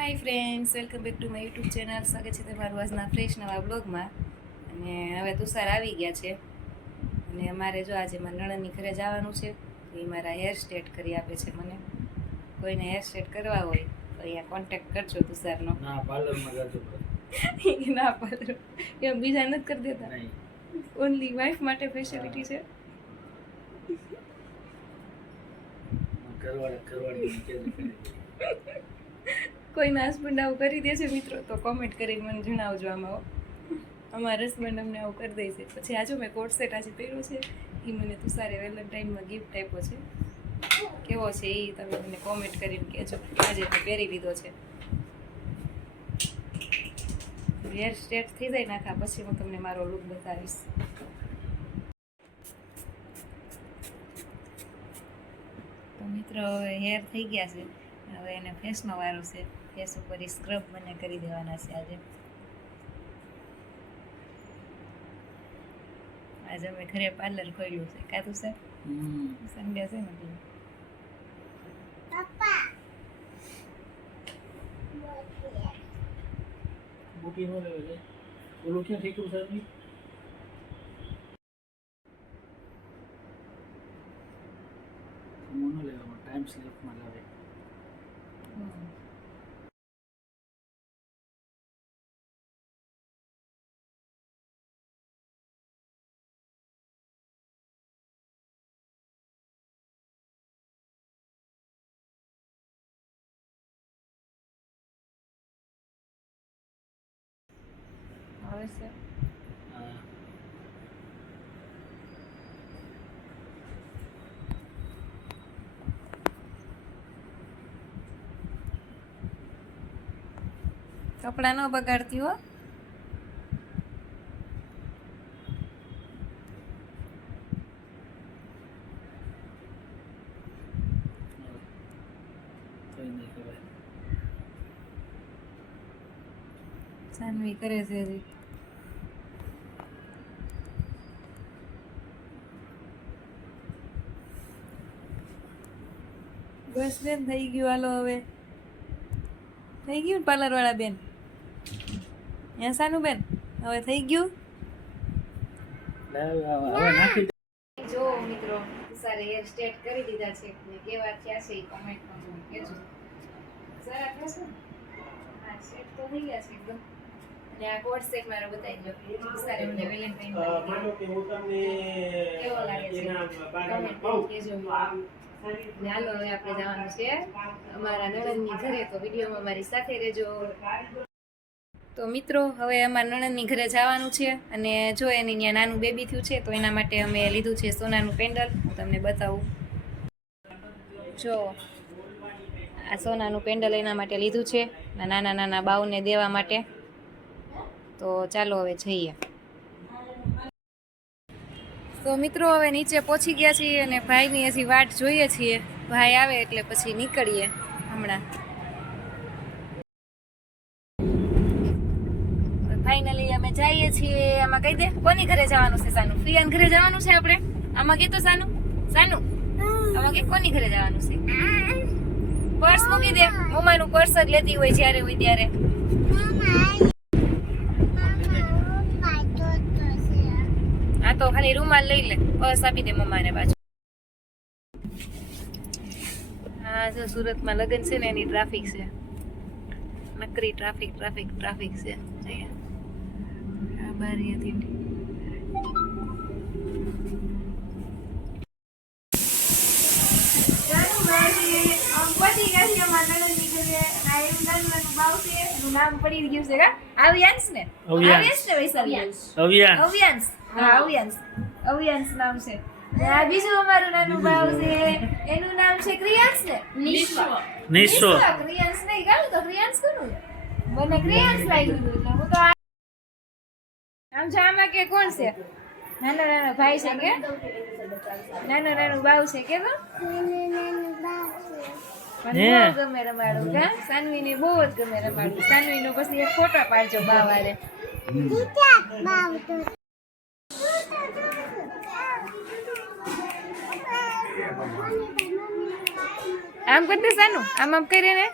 Hi friends welcome back to my YouTube channel સ્વાગત છે તમારું આજના ફ્રેશ નવા બ્લોગમાં અને હવે તુષાર આવી ગયા છે. અને અમારે જો આજે મારા નણંદની ઘરે જવાનું છે એ મારા હેર સ્ટેટ કરી આપે છે મને. કોઈને હેર સ્ટેટ કરવા હોય તો અહીંયા કોન્ટેક્ટ કરજો તુષારનો. ના પાર્લરમાં જજો ના પાત્ર એમ બીજા નથી કરી દેતા? ઓનલી વાઈફ માટે ફેસિલિટી છે. કરવાડ કેવું કોઈના હસબન્ડ આવું કરી દે છે મિત્રો, તો કોમેન્ટ કરીને મને જણાવજો આમાં અમારા હસબન્ડ અમને આવું કરી દે પછી આજો મેં કોટ સેટ આજે પહેર્યો છે. એ મને તુષારે વેલેન્ટાઇનમાં ગિફ્ટ આપ્યો છે. કેવો છે એ તમે મને કોમેન્ટ કરીને કહેજો. આજે મેં પહેરી લીધો છે. હેર સ્ટેટ થઈ જાય નાખા પછી હું તમને મારો લુક બતાવીશ. તો મિત્રો, હવે હેર થઈ ગયા છે. હવે એને ફેસનો વારો છે. ફેસ ઉપર સ્ક્રબ મને કરી દેવાના છે આજે. આજે અમે ઘરે પાર્લર ખોલ્યું છે. કાતું સર હમ. સન્ડે છે ને એટલે. બુટી નો લેવે છે? ઓલું ક્યાં ઠીકરું સાહેબ મોનો લેવામાં ટાઈમ સ્લીપમાં લાવે. છે કપડાં ન બગાડતી હો સાનવી કરે છે બસ બેન થઈ ગયું. હાલો હવે. થઈ ગયું પાર્લર વાળા બેન? ત્યાં સાનું બેન? હવે થઈ ગયું. જો મિત્રો સારે હેર સ્ટેટ કરી દીધા છે. ને કેવા થયા છે એ કોમેન્ટમાં જોઈ કહેજો સારા થશે ને? હા સેટ તો થઈ ગયા છે એકદમ. અને આ કોડ સેટ મારો બતાવી દો સારે મને વેલેન્ટાઇન માનો કે હું તમને કેવો લાગે છે? એના બારામાં કહું. કેજો. હાલો હવે આપણે જવાનું છે અમારા નણંદની ઘરે, તો વિડીયોમાં મારી સાથે રહેજો. તો મિત્રો, હવે અમારા નણંદની ઘરે જવાનું છે અને જો એની ત્યાં નાનું બેબી થયું છે, તો એના માટે અમે લીધું છે સોનાનું પેન્ડલ. હું તમને બતાવું. જો, આ સોનાનું પેન્ડલ એના માટે લીધું છે નાના નાના બાઉને દેવા માટે. તો ચાલો હવે જઈએ. તો મિત્રો, હવે નીચે પહોંચી ગયા છીએ અને ભાઈની હજી વાટ જોઈએ છીએ. ભાઈ આવે એટલે પછી નીકળીએ હમણાં. ફાઇનલી અમે જઈએ છીએ. આમાં કહી દે, કોની ઘરે જવાનું છે સાનું? ફિયાન ઘરે જવાનું છે આપણે? આમાં કીધું સાનું? સાનું? આમાં કે કોની ઘરે જવાનું છે? પર્સ મૂકી દે. મમ્માનું પર્સ જ લેતી હોય જ્યારે હોય ત્યારે આ તો ખાલી રૂમાલ લઈ લે બસ આપી દે મમ્માને પાછું. હા જો સુરતમાં લગ્ન છે ને, એની ટ્રાફિક છે. નકરી ટ્રાફિક ટ્રાફિક ટ્રાફિક છે. અહીંયા. હતી નામ પડી ગયું છે કા? આવ્યાંશ ને? અવ્યાંશ. ને વૈશાલી? અવિયાન અવ્યાંશ. હા અવ્યાંશ. અવિયાંશ નામ છે. ને આ બીજું અમારું નાનું ભાવ છે. એનું નામ છે ક્રિયાંશ ને? નિશો નિશ્વા, ક્રિયાંશ નહીં ગાલું તો ક્રિયાંશ કોનું? મને ક્રિયાંશ લાગ્યું એટલે હું તો આમ જો આમાં કે કોણ છે? નાનો નાનો ભાઈ છે કે? નાનો નાનો બાવ છે કે તો? ગમે રમાડું કા સાનવીને બહુ જ ગમે રમાડું સાનવીનો પછી એક ફોટો પાડજો બાવારે. આમ કરતે સાનું, આમ આમ કરીને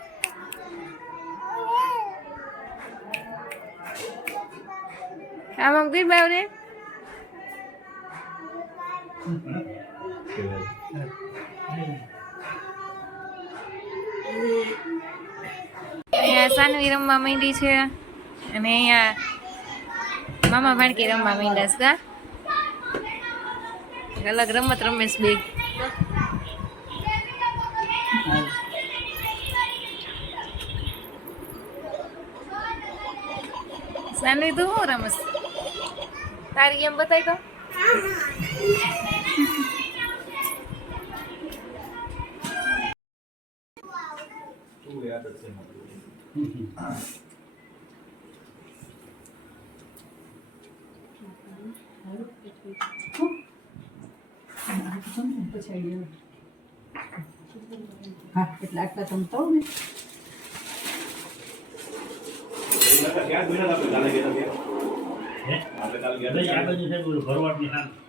આમ આમ કરી બાવને. Thank you. અહીંયા રમવા માંડી છે. અને અહીંયા મામા ભાણકી રમવા માંડ્યા છે અલગ રમત રમેશ બે. સાનવી, તું શું રમસ તારી ગેમ બતાવી તો. હા એટલે આટલા ચમચા ને આપણે કાલે ગયા હતા હે? આપણે કાલે ગયા નહીં, આ હતા બાજુ સાહેબ ભરવાડની સામે.